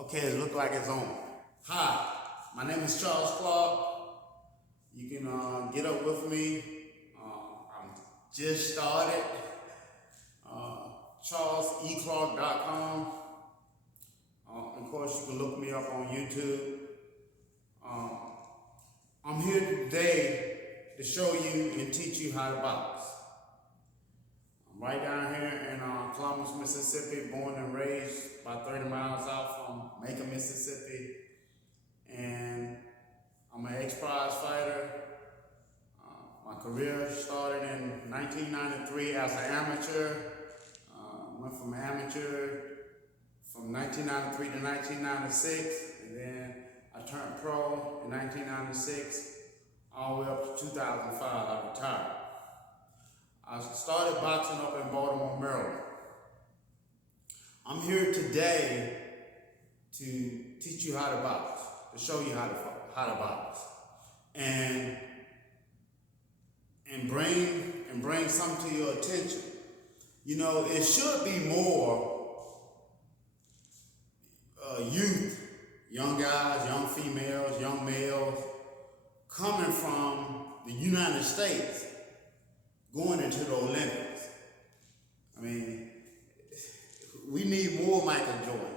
Okay, it look like it's on. Hi, my name is Charles Clark. You can get up with me. I'm just started. CharlesEClark.com. Of course, you can look me up on YouTube. I'm here today to show you and teach you how to box. I'm right down here in Columbus, Mississippi, born and raised about 30 miles out from Macon, Mississippi. And I'm an ex-prize fighter. My career started in 1993 as an amateur. Went from amateur from 1993 to 1996, and then I turned pro in 1996, all the way up to 2005, I retired. I started boxing up in Baltimore, Maryland. I'm here today to teach you how to box, to show you how to box, and bring something to your attention. You know, it should be more youth, young guys, young females, young males, coming from the United States, going into the Olympics. I mean, we need more Michael Jordan.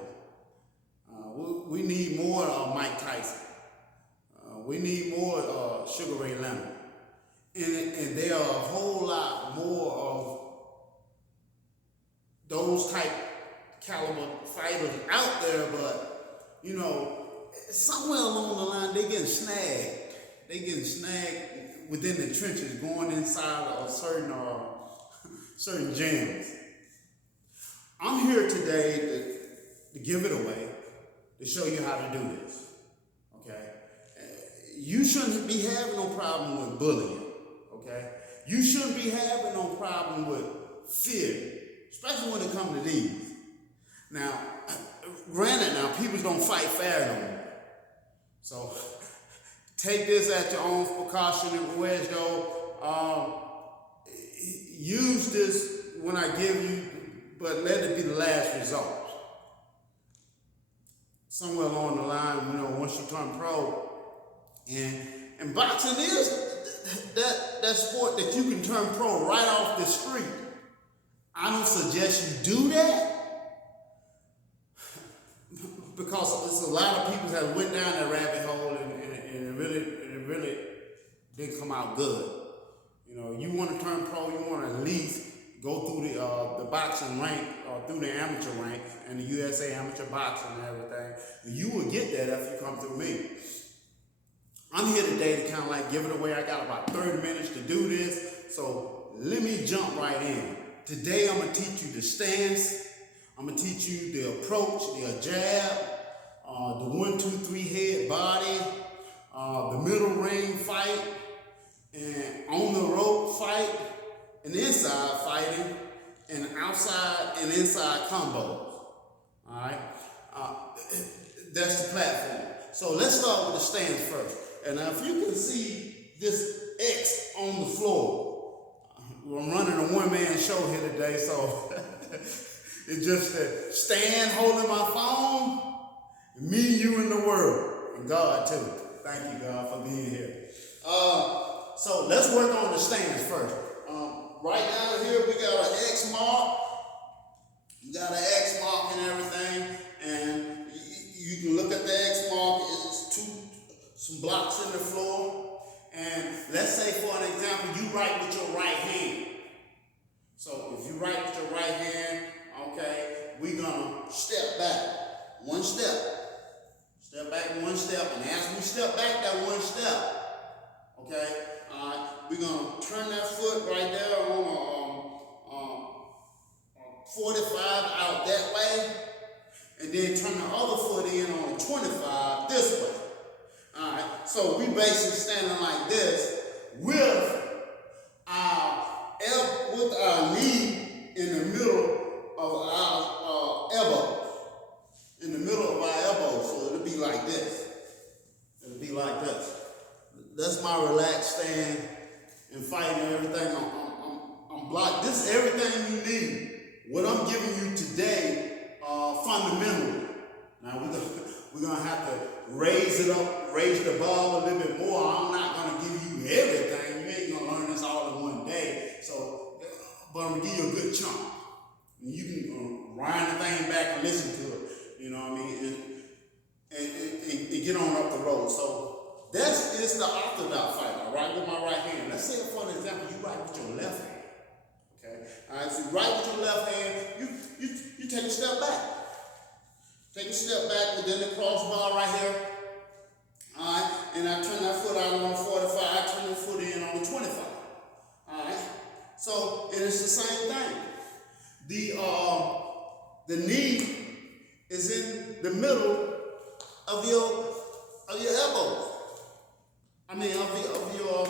We need more Mike Tyson. We need more Sugar Ray Leonard. And there are a whole lot more of those type caliber fighters out there, but you know, somewhere along the line they getting snagged. They getting snagged within the trenches, going inside of certain gyms. I'm here today to give it away, to show you how to do this. Okay, you shouldn't be having no problem with bullying. Okay, you shouldn't be having no problem with fear, especially when it comes to these. Now, granted, people don't fight fair no more. So take this at your own precaution and wedge though. Use this when I give you, but let it be the last resort. Somewhere along the line, you know, once you turn pro, and boxing is that sport that you can turn pro right off the street. I don't suggest you do that, because there's a lot of people that went down that rabbit hole and it really didn't come out good. You know, you want to turn pro, you want to at least go through the boxing rank or through the amateur ranks and the USA Amateur Boxing and everything. You will get that if you come through me. I'm here today to kind of like give it away. I got about 30 minutes to do this, so let me jump right in. Today I'm going to teach you the stance, I'm going to teach you the approach, the jab, the 1-2-3 head body, the middle ring fight, and on the rope fight, and inside fighting, and outside and inside combos. Alright? That's the platform. So let's start with the stance first. And now if you can see this X on the floor, I'm running a one-man show here today, so it's just a stand holding my phone, me, you, and the world, and God too. Thank you, God, for being here. So let's work on the stance first. Right down here, we got an X mark. You got an X mark and everything, and you can look at the X mark. It's some blocks in the floor. And let's say, for an example, you write with your right hand. So if you write with your right hand, okay, we're gonna step back one step. Step back one step, and as we step back that one step, okay, we're gonna turn that foot right there on 45 out that way, and then turn the other foot in on 25 this way. Alright, so we basically standing like this with our knee in the middle of our elbow. In the middle of our elbow, so it'll be like this. It'll be like this. That's my relaxed stand and fighting and everything. I'm blocked. This is everything you need. What I'm giving you today, fundamentally. Now we're going to have to raise it up, raise the bar a little bit more. I'm not going to give you everything. You ain't going to learn this all in one day. So, but I'm going to give you a good chunk. And you can wind the thing back and listen to it. You know what I mean? And get on up the road. So that's the orthodox fight. I write with my right hand. Let's say, for example, you write with your left hand. Okay? All right, so you write with your left hand, you take a step back. Take a step back within the crossbar right here. All right, and I turn that foot out on the 45, I turn the foot in on the 25. All right, so it is the same thing. The knee is in the middle of your elbow. I mean, of your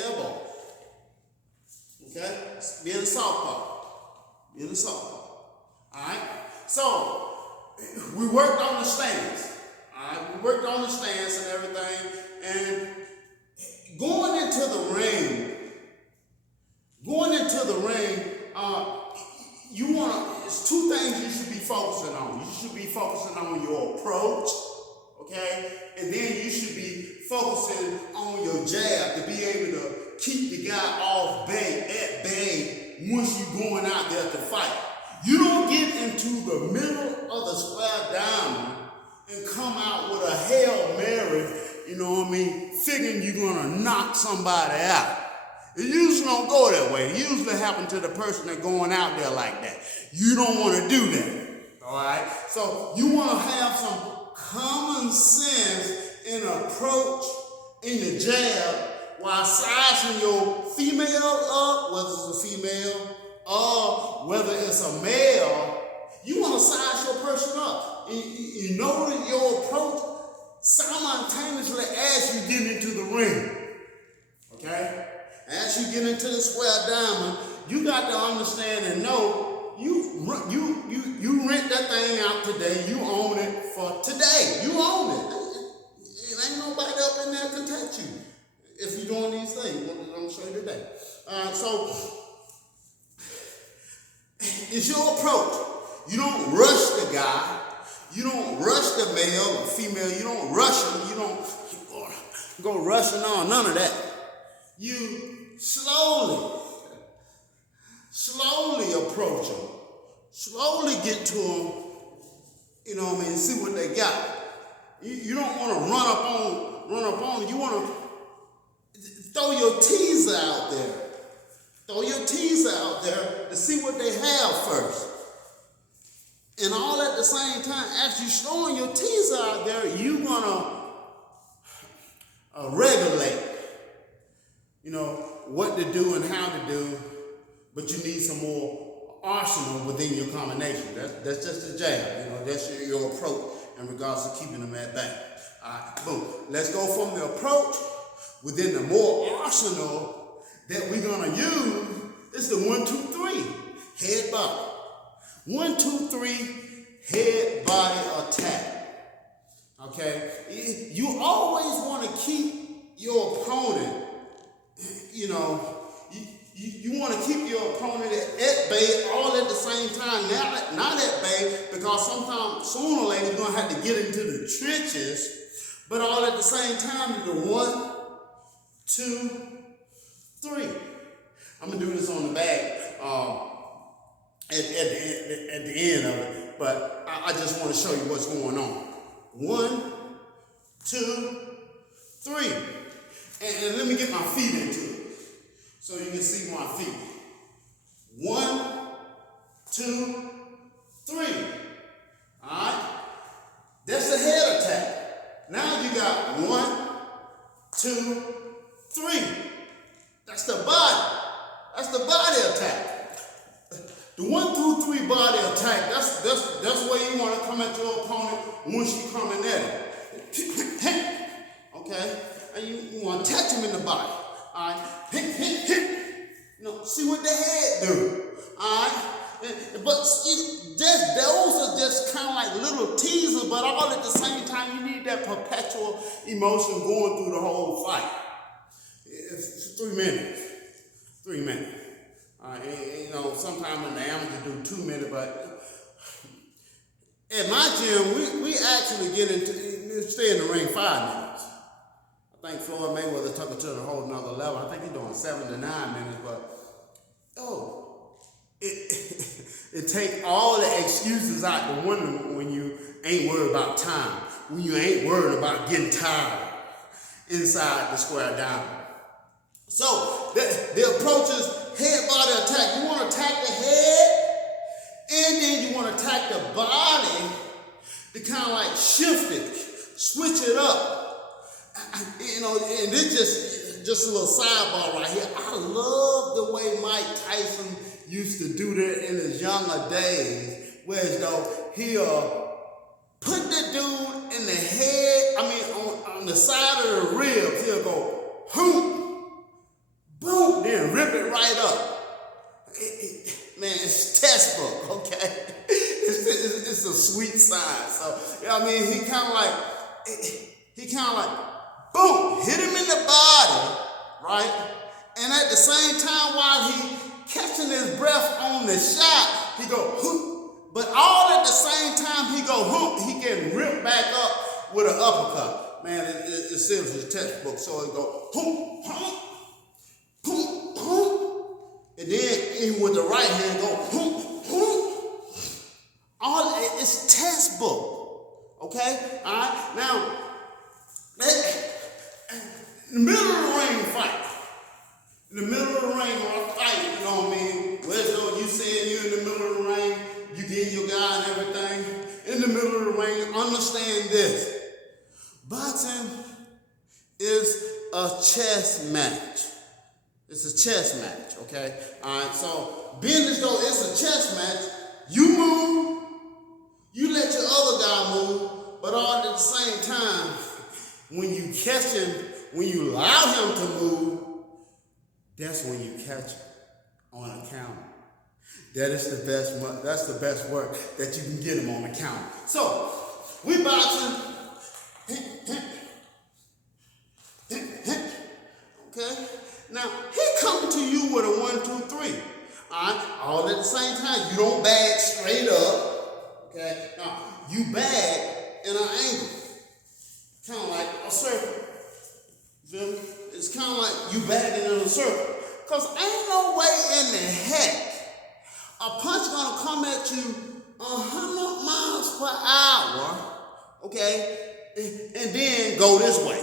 elbow. Okay, being a southpaw. Being a southpaw. All right. So we worked on the stance. All right, we worked on the stance and everything, and going into the ring. It's two things you should be focusing on. You should be focusing on your approach, okay? And then you should be focusing on your jab to be able to keep the guy at bay once you're going out there to fight. You don't get into the middle of the square diamond and come out with a Hail Mary, you know what I mean, figuring you're going to knock somebody out. It usually don't go that way. It usually happens to the person that's going out there like that. You don't want to do that, all right? So you want to have some common sense in approach in your jab while sizing your female up, whether it's a female or whether it's a male. You want to size your person up. You know that your approach simultaneously as you get into the ring, okay? As you get into the square diamond, you got to understand and know you rent that thing out today. You own it for today. You own it. It ain't nobody up in there to touch you if you're doing these things. I'm going to show you today. So it's your approach. You don't rush the guy. You don't rush the male or female. You don't rush him. You don't go rushing on. None of that. You slowly approach them. Slowly get to them, you know what I mean, see what they got. You don't want to run up on them. You want to throw your teaser out there. Throw your teaser out there to see what they have first. And all at the same time, as you're throwing your teaser out there, you're going to regulate, you know, what to do and how to do, but you need some more arsenal within your combination. That's just a jab, you know, that's your approach in regards to keeping them at bay. All right, boom. Let's go from the approach within the more arsenal that we're gonna use. It's the 1, 2, 3 head body. 1, 2, 3 head body attack. Okay, you always want to keep your opponent, you know, you want to keep your opponent at bay all at the same time, not at bay, because sometimes, sooner or later, you're going to have to get into the trenches, but all at the same time, you do 1, 2, 3. I'm going to do this on the back at the end of it, but I just want to show you what's going on. 1, 2, 3. And let me get my feet into it so you can see my feet. 1, 2, 3. All right? That's the head attack. Now you got 1, 2, 3. That's the body. That's the body attack. The 1, 2, 3 body attack, that's where you want to come at your opponent once you coming at him. Okay? And you want to touch him in the body. All right? You know, see what the head do. All right? But those are just kind of like little teasers, but all at the same time, you need that perpetual emotion going through the whole fight. It's 3 minutes. 3 minutes. You know, sometimes in the amateur do 2 minutes, but At my gym, we actually get into stay in the ring 5 minutes. I think Floyd Mayweather took it to a whole nother level. I think he's doing 7 to 9 minutes, but it take all the excuses out the window when you ain't worried about time, when you ain't worried about getting tired inside the square diamond. So the approach is head body attack. You want to attack the head, and then you want to attack the body to kind of like shift it, switch it up. And this just a little sidebar right here. I love the way Mike Tyson used to do that in his younger days, whereas though he'll put the dude in the head, on the side of the ribs, he'll go, hoop, boom, then rip it right up. Man, it's textbook, okay? It's a sweet sign. So, he kind of like, boom, hit him in the body, right? And at the same time, while he catching his breath on the shot, he go, hoop. But all at the same time he go, hoop, he getting ripped back up with an uppercut. Man, it seriously textbook. So it go, hoop, hoop, hoop, hoop. And then even with the right hand go, hoop, hoop. It's textbook, okay? All right, now, in the middle of the ring fight, in the middle of the ring or a fight, you know what I mean? Whereas you saying you're in the middle of the ring, you get your guy and everything. In the middle of the ring, understand this. Boxing is a chess match. It's a chess match, okay? All right, so being as though it's a chess match, you move, you let your other guy move, but all at the same time, when you catch him, when you allow him to move, that's when you catch him on a counter. That's the best work that you can get him on the counter. So, we boxing. Okay? Now, he coming to you with a 1, 2, 3. All right? All at the same time. You don't bag straight up. Okay? Now, you bag in an angle. Kind of like a circle. It's kind of like you bagging in a circle. Because ain't no way in the heck a punch gonna come at you 100 miles per hour, okay, and then go this way.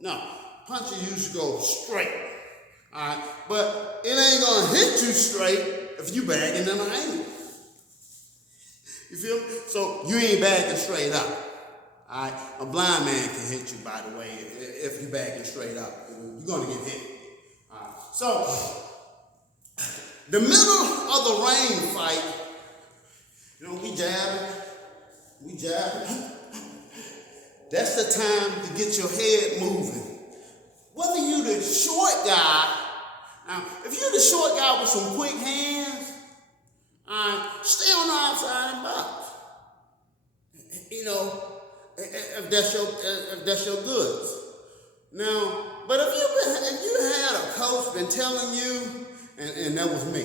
No, punches usually go straight, all right? But it ain't gonna hit you straight if you bagging in an angle. You feel me? So you ain't bagging straight up. All right, a blind man can hit you, by the way, if you're backing straight up. You're going to get hit. All right. So, the middle of the ring fight, we jabbing. That's the time to get your head moving. Whether you the short guy, now, if you're the short guy with some quick hands, stay on the outside and box. If that's your goods. Now, but if you had a coach been telling you, and that was me,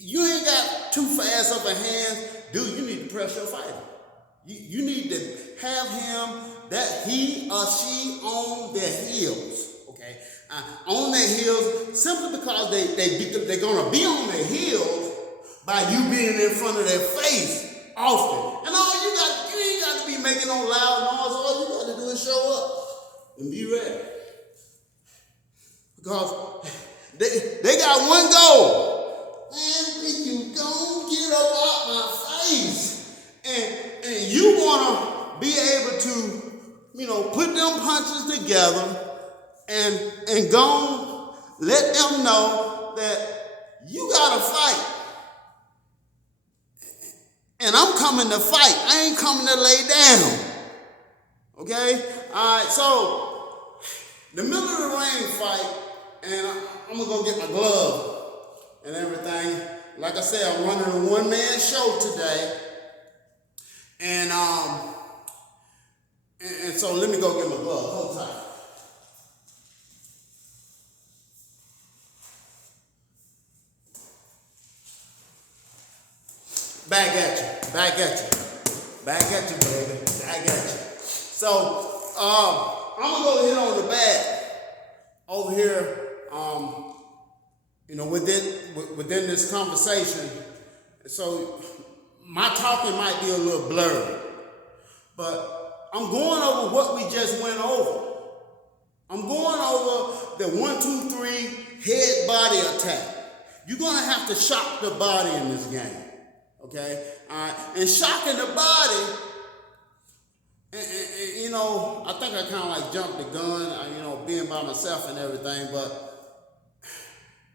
you ain't got too fast of a hand, dude, you need to press your fighter. You need to have him that he or she on their heels, okay? On their heels simply because they're gonna be on their heels by you being in front of their face often. And you ain't got to be making no loud noise. All you got to do is show up and be ready. Because they got one goal. Man, you don't get up out my face. And you want to be able to, put them punches together and go let them know that you got to fight. And I'm coming to fight. I ain't coming to lay down. Okay? All right, so the middle of the ring fight, and I'm going to go get my glove and everything. Like I said, I'm running a one-man show today. And so let me go get my glove. Hold tight. Back at you, back at you, back at you, baby, back at you. So I'm gonna go hit on the back over here. Within this conversation, so my talking might be a little blurry, but I'm going over what we just went over. I'm going over the 1, 2, 3 head body attack. You're gonna have to shock the body in this game, okay? All right, and shocking the body. And I think I kind of like jumped the gun, being by myself and everything, but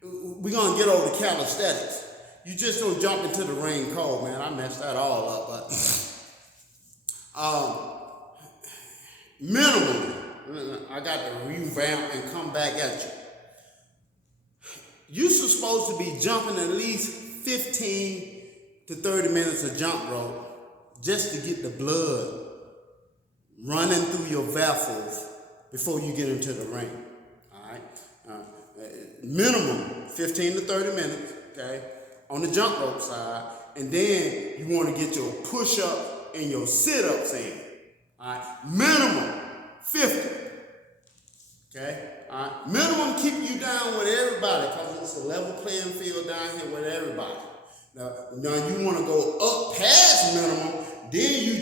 we're going to get over the calisthenics. You just don't jump into the ring cold, man. I messed that all up, but minimum, I got to revamp and come back at you. You're supposed to be jumping at least 15 to 30 minutes of jump rope just to get the blood running through your vessels before you get into the ring. All right? Minimum 15 to 30 minutes, okay, on the jump rope side. And then you want to get your push-up and your sit-ups in. All right? Minimum 50. Okay? All right? Minimum keep you down with everybody because it's a level playing field down here with everybody. Now you want to go up past minimum, then you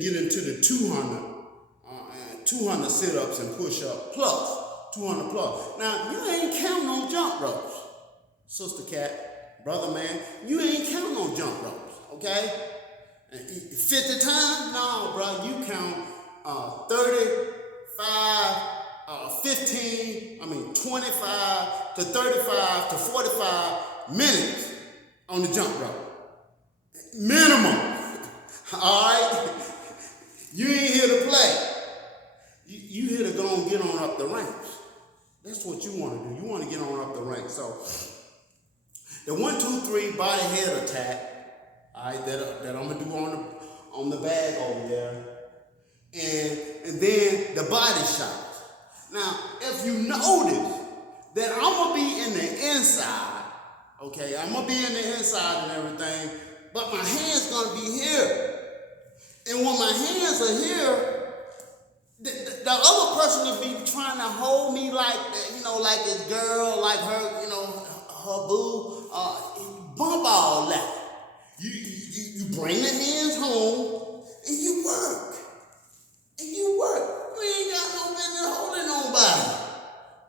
get into the 200 sit-ups and push-up plus, 200 plus. Now, you ain't counting on jump ropes, Sister Cat, brother man. You ain't counting on jump ropes, okay? 50 times? No, bro, you count 25 to 35 to 45 minutes on the jump rope. Minimum, all right? You ain't here to play. You here to go and get on up the ranks. That's what you want to do. You want to get on up the ranks. So the 1, 2, 3 body head attack, all right, that I'm gonna do on the bag over there, and then the body shots. Now, if you notice that I'm gonna be in the inside, okay, I'm gonna be in the inside and everything, but my hands gonna be here. And when my hands are here, the other person will be trying to hold me like this girl, like her, her boo, bump all that. You bring the hands home and you work. You ain't got no business holding nobody.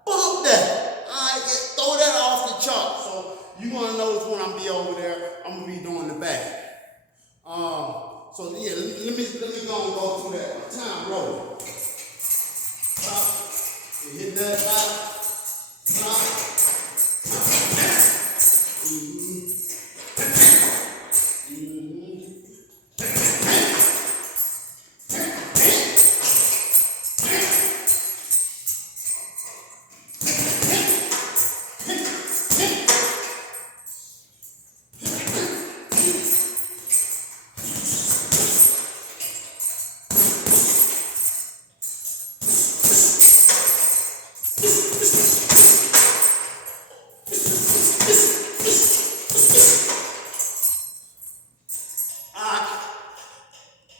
Bump that. All right, throw that off the chart. So you're going to notice when I'm be over there, I'm going to be doing the back. So yeah, let me go through that. Time rolling. You hit that out. Stop.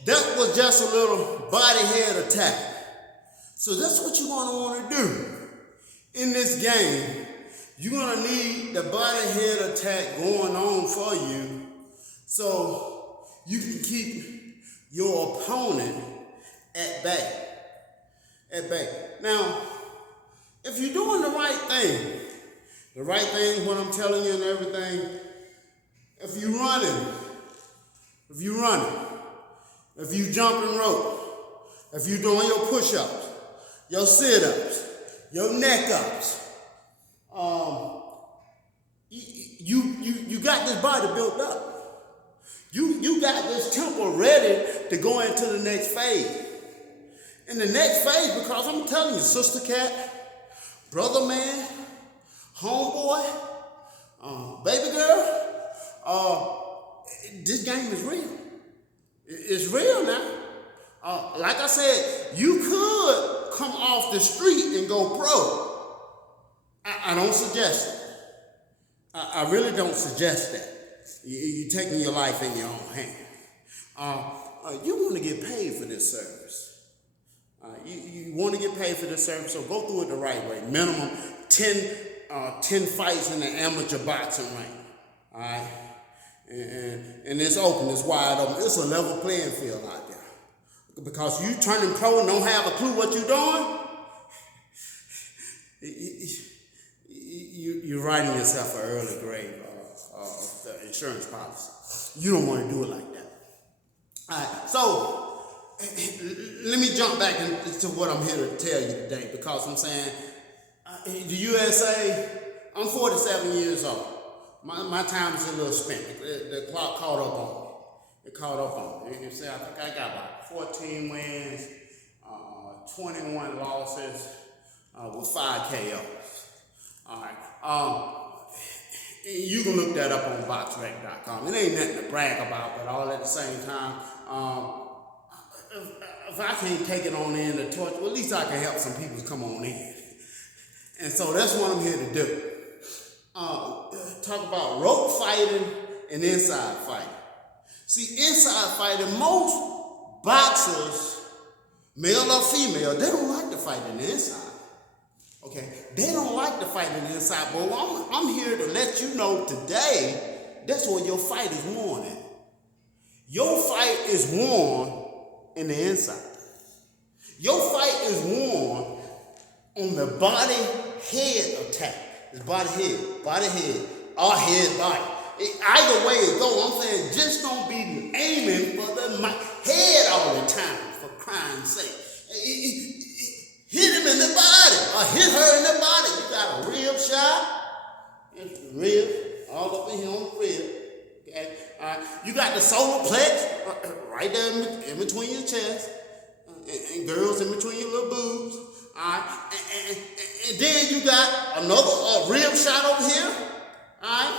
That was just a little body head attack. So that's what you're going to want to do in this game. You're going to need the body head attack going on for you so you can keep your opponent at bay. Now, if you're doing the right thing, what I'm telling you and everything, if you're running, if you jumping rope, if you doing your push-ups, your sit-ups, your neck-ups, you got this body built up. You got this temple ready to go into the next phase. In the next phase, because I'm telling you, Sister Cat, brother man, homeboy, baby girl, this game is real. It's real now. Like I said, you could come off the street and go pro. I don't suggest it. I really don't suggest that. You're taking your life in your own hand. You want to get paid for this service. You want to get paid for this service, so go through it the right way. Minimum 10 fights in the amateur boxing ring. All right? And it's open, it's wide open. It's a level playing field out there. Because you turning pro and don't have a clue what you're doing, you're writing yourself an early grave of the insurance policy. You don't want to do it like that. All right, so let me jump back into what I'm here to tell you today, because I'm saying the USA, I'm 47 years old. My time is a little spent. The clock caught up on me. It caught up on me. You see, I think I got about 14 wins, 21 losses, with 5 KOs. All right. You can look that up on boxrec.com. It ain't nothing to brag about, but all at the same time, if I can't take it on in the torch, well, at least I can help some people come on in. And so that's what I'm here to do. Talk about rope fighting and inside fighting. See, inside fighting, most boxers, male or female, they don't like to fight in the inside. Okay, they don't like to fight in the inside, but I'm here to let you know today, that's where your fight is won at. Your fight is won in the inside. Your fight is won on the body-head attack. It's body-head, or head-body. Either way it goes, I'm saying just don't be aiming for the head all the time, for crying sake. Hit him in the body, or hit her in the body. You got a rib shot, rib, all up in here on the rib. Okay? You got the solar plex right there in between your chest, and girls in between your little boobs. And then you got another rib shot over here. All right?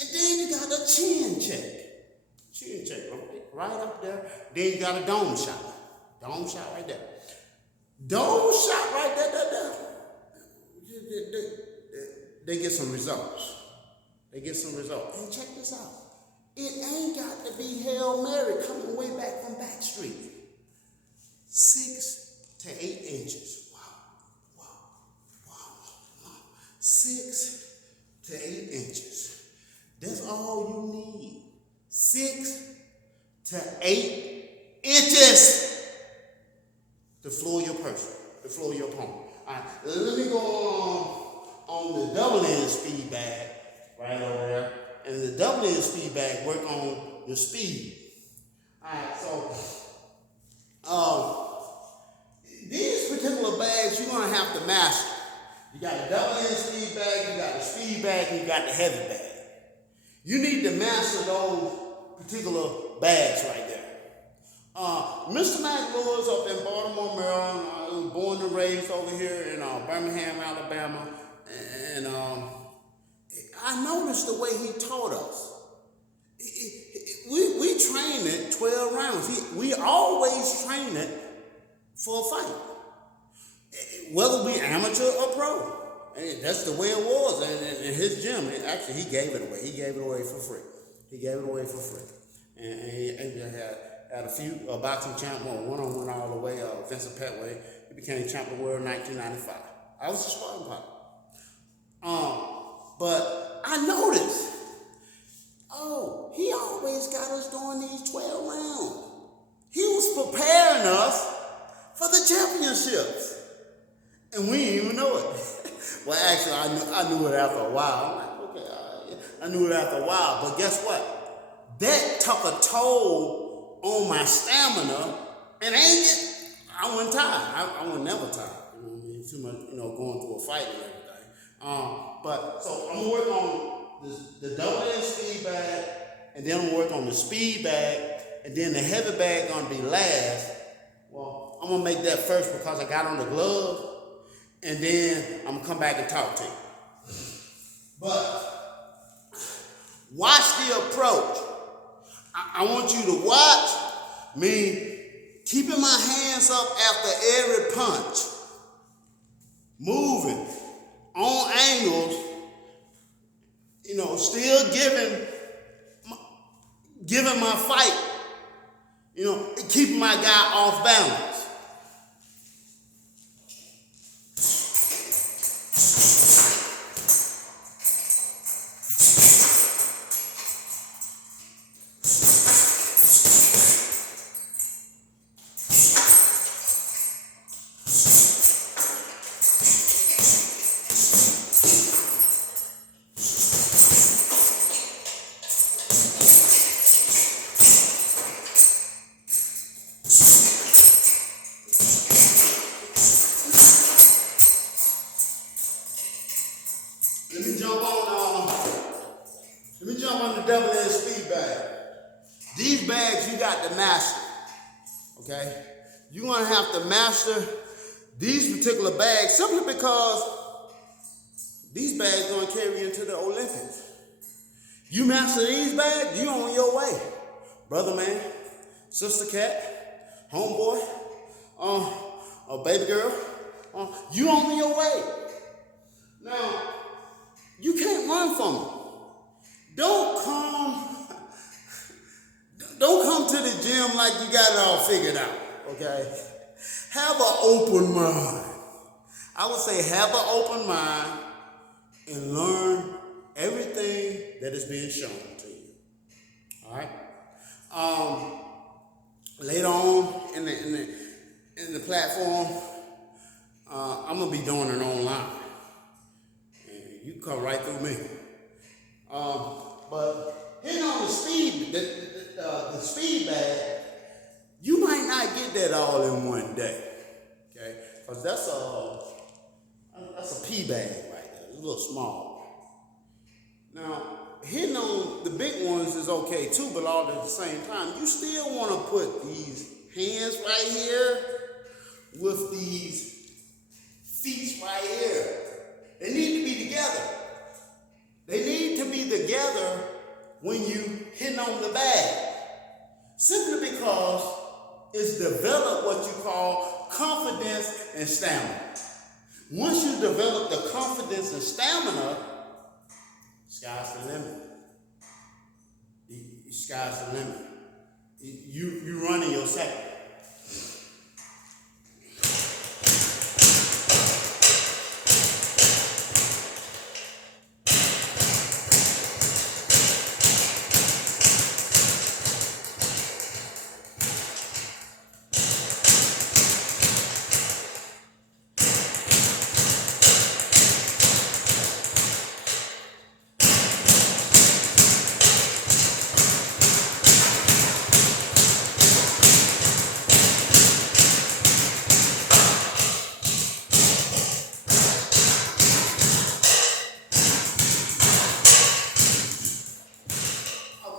And then you got a chin check. Chin check, right up there. Then you got a dome shot. Dome shot right there. Dome shot right there. They get some results. And check this out. It ain't got to be Hail Mary coming way back from Backstreet. 6 to 8 inches. Wow. 6 to 8 inches. That's all you need. 6 to 8 inches to floor your person, to floor your opponent. All right, let me go on the double end speed bag right over there. And the double end speed bag work on your speed. All right, so these particular bags you're gonna have to master. You got the double end speed bag, you got the speed bag, and you got the heavy bag. You need to master those particular bags right there. Mr. Mac Lewis up in Baltimore, Maryland, was born and raised over here in Birmingham, Alabama, and I noticed the way he taught us. We train it 12 rounds. We always train it for a fight, whether we amateur or pro. And that's the way it was. And in his gym, actually, he gave it away. He gave it away for free. And he had a few boxing champ, one-on-one all the way, Vincent Petway. He became champ of the world in 1995. I was a sparring partner. But I noticed, he always got us doing these 12 rounds. He was preparing us for the championships. And we didn't even know it. Well, actually, I knew it after a while. I'm like, okay, I knew it after a while. But guess what? That took a toll on my stamina, and I wasn't tired. I was never tired. You know what I mean? Too much, going through a fight and everything. But so I'm gonna work on the double end speed bag, and then I'm gonna work on the speed bag, and then the heavy bag gonna be last. Well, I'm gonna make that first because I got on the glove, and then I'm gonna come back and talk to you. But watch the approach. I want you to watch me keeping my hands up after every punch, moving on angles, still giving giving my fight, keeping my guy off balance. Let me jump on the double edged speed bag. These bags you got to master, okay? You're gonna have to master these particular bags simply because these bags gonna carry you into the Olympics. You master these bags, you on your way. Brother man, sister cat, homeboy, baby girl, you on your way. Now, you can't run from them. Don't come to the gym like you got it all figured out, okay? Have an open mind. I would say have an open mind and learn everything that is being shown to you, all right? Later on in the platform, I'm gonna be doing it online. And you can come right through me. But hitting on the speed bag, you might not get that all in one day, okay? Because that's a pea bag right there. It's a little small. Now, hitting on the big ones is okay too, but all at the same time, you still want to put these hands right here with these feet right here. They need to be together. They need to be together when you hitting on the bag. Simply because it's developed what you call confidence and stamina. Once you develop the confidence and stamina, sky's the limit. Sky's the limit. You running your second.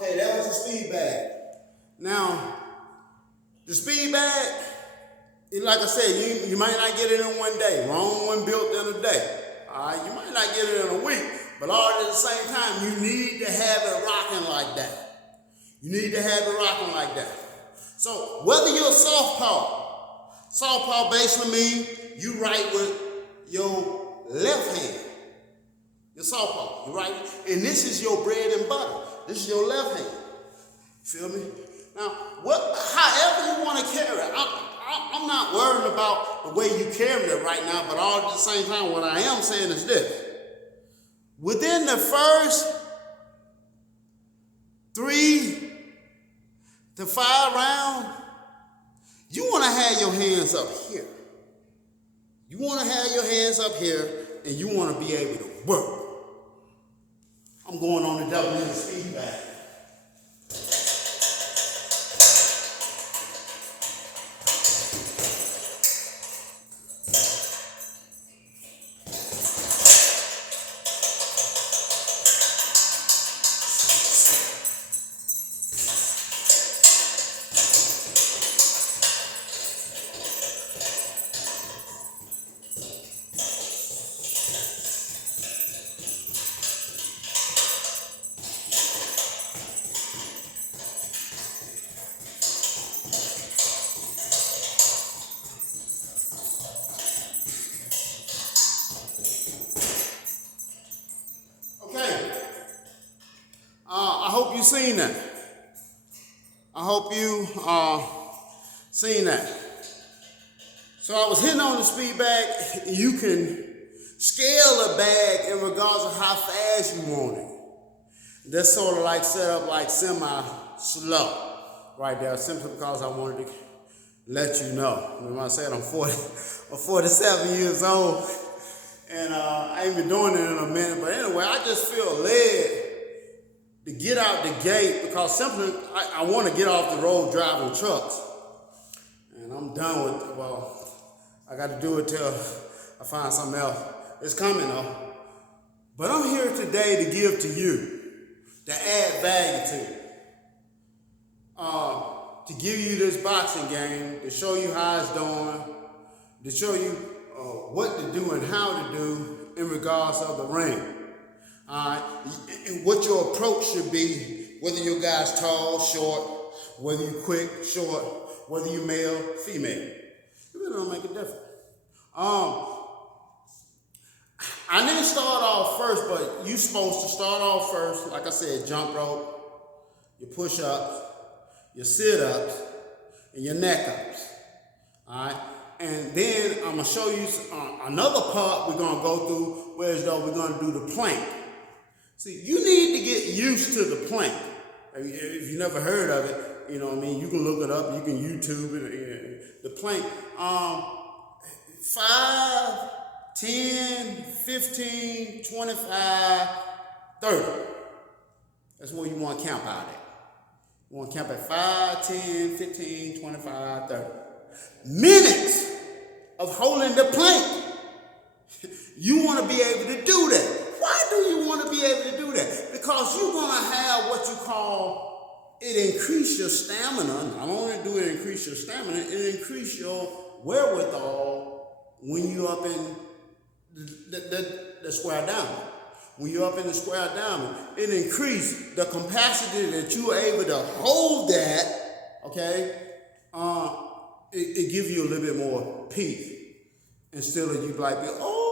Okay, that was the speed bag. Now, the speed bag, like I said, you might not get it in one day. Wrong one built in a day. All right, you might not get it in a week, but all at the same time, you need to have it rocking like that. You need to have it rocking like that. So whether you're a southpaw basically means you write with your left hand. Your southpaw, you right? And this is your bread and butter. This is your left hand. Feel me? Now, however you want to carry it, I'm not worried about the way you carry it right now, but all at the same time, what I am saying is this. Within the first 3 to 5 rounds, you want to have your hands up here. You want to have your hands up here, and you want to be able to work. I'm going on the double edged speed bag. I hope you've seen that. I hope you seen that. So I was hitting on the speed bag. You can scale a bag in regards to how fast you want it. That's sort of like set up like semi-slow right there, simply because I wanted to let you know. Remember I said I'm 47 years old, and I ain't been doing it in a minute. But anyway, I just feel led to get out the gate because simply I want to get off the road driving trucks. And I'm done with it. Well, I got to do it till I find something else. It's coming though. But I'm here today to give to you, to add value to you. To give you this boxing game, to show you how it's doing, to show you what to do and how to do in regards of the ring. And what your approach should be, whether your guy's tall, short, whether you quick, short, whether you male, female. It really don't make a difference. I didn't start off first, but you're supposed to start off first, like I said, jump rope, your push-ups, your sit-ups, and your neck-ups. All right? And then I'm going to show you another part we're going to go through, whereas though we're going to do the plank. See, you need to get used to the plank. If you never heard of it, you know what I mean, you can look it up, you can YouTube it. The plank, 5, 10, 15, 25, 30. That's where you want to camp out at. You want to camp at 5, 10, 15, 25, 30. Minutes of holding the plank. You want to be able to do that. Why do you want to be able to do that? Because you're going to have what you call, it increase your stamina. Not only do it increase your stamina, it increase your wherewithal when you're up in the square diamond. When you're up in the square diamond, it increase the capacity that you are able to hold that, okay? It gives you a little bit more peace. Instead of you like, oh,